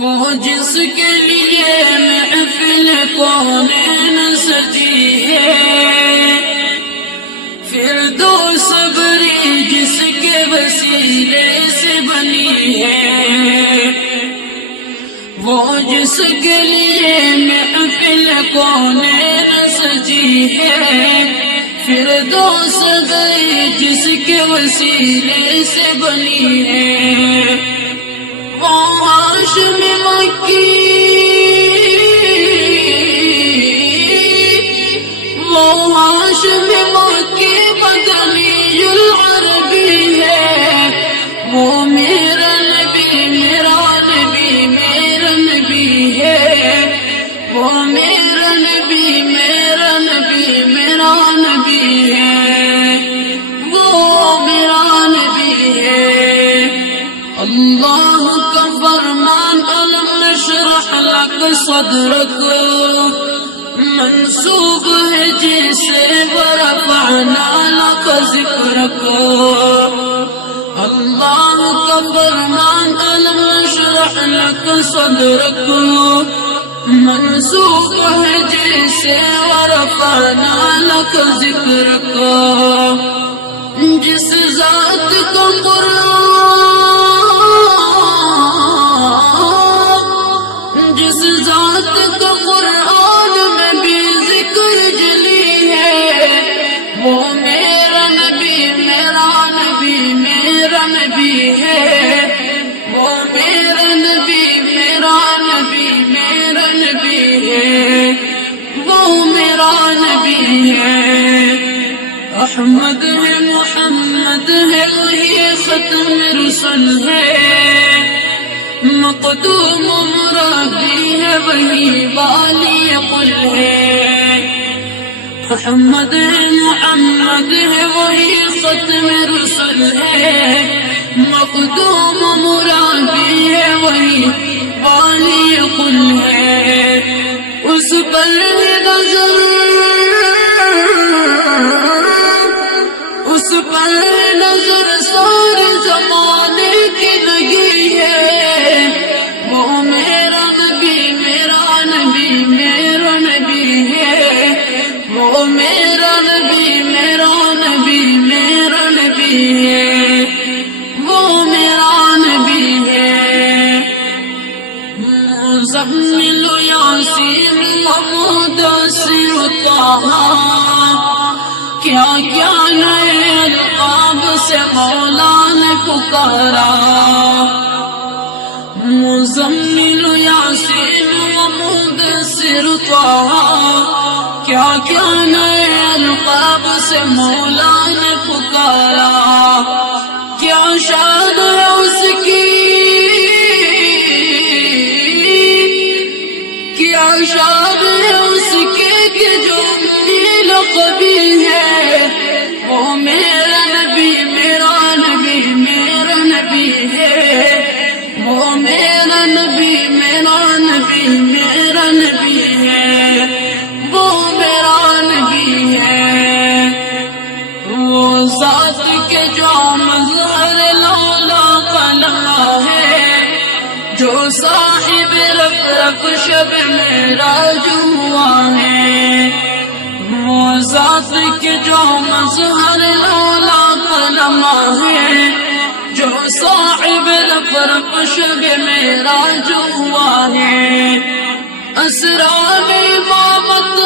وہ جس کے لیے محفل کونین سجی ہے، فردوس بری جس کے وسیلے سے بنی ہے، وہ جس کے لیے محفل کونین سجی ہے، فردوس بری جس کے وسیلے سے بنی ہے، وہ ہاشمی مکی، وہ ہاشمی مکی مدنی العربی ہے، وہ میرا نبی میرا نبی میرا نبی ہے، وہ میرا نبی میرا نبی میرا نبی ہے، وہ میرا نبی ہے۔ اللہ کا فرمان الم نشرح لک صدرک منسوب ہے جسے ورفعنا لک ذکرک۔ اللہ کا فرمان الم نشرح لک صدرک منسوب ہے جسے ورفعنا لک ذکرک۔ جس ذات کو جس ذات کا قرآن میں بھی ذکر جلی ہے، وہ میرا نبی میرا نبی میرا نبی ہے، وہ میرا نبی میرا نبی میرا نبی ہے، وہ میرا نبی ہے۔ احمد ہے محمد ہے وہی ختم رسل ہے، مقدوم مربی ہے وہی والی قل ہے۔ احمد ہے محمد ہے وہی ختم رسل ہے، مقدوم مربی ہے وہی والی قل ہے۔ اس پر نظر اس پر نظر سارے زمانے کی لگی ہے، وہ میرا نبی میرا نبی میرا نبی ہے، وہ میرا نبی میرا نبی میرا نبی ہے، وہ میرا نبی ہے۔ مزمل یاسین ومدثر طہ، کیا کیا نئے القاب سے مولا نے پکارا۔ مزمل یاسین ومدثر طہ، کیا کیا نئے القاب سے مولا نے پکارا۔ کیا شان ہے اس کی، کیا شان ہے اس کے کہ جو لقبی ہے، وہ میرا نبی میرا نبی میرا نبی ہے، وہ میرا نبی میرا نبی میرا نبی ہے، وہ میرا نبی ہے۔ وہ ذات کے جو مظہر لولا قلم ہے، جو صاحب رب رب شب معراج ہوا ہے، وہ ذات کے جو مظہر لولا قلم ہے، جو صاحب رب رب شب معراج ہوا ہے۔ اسرار امامت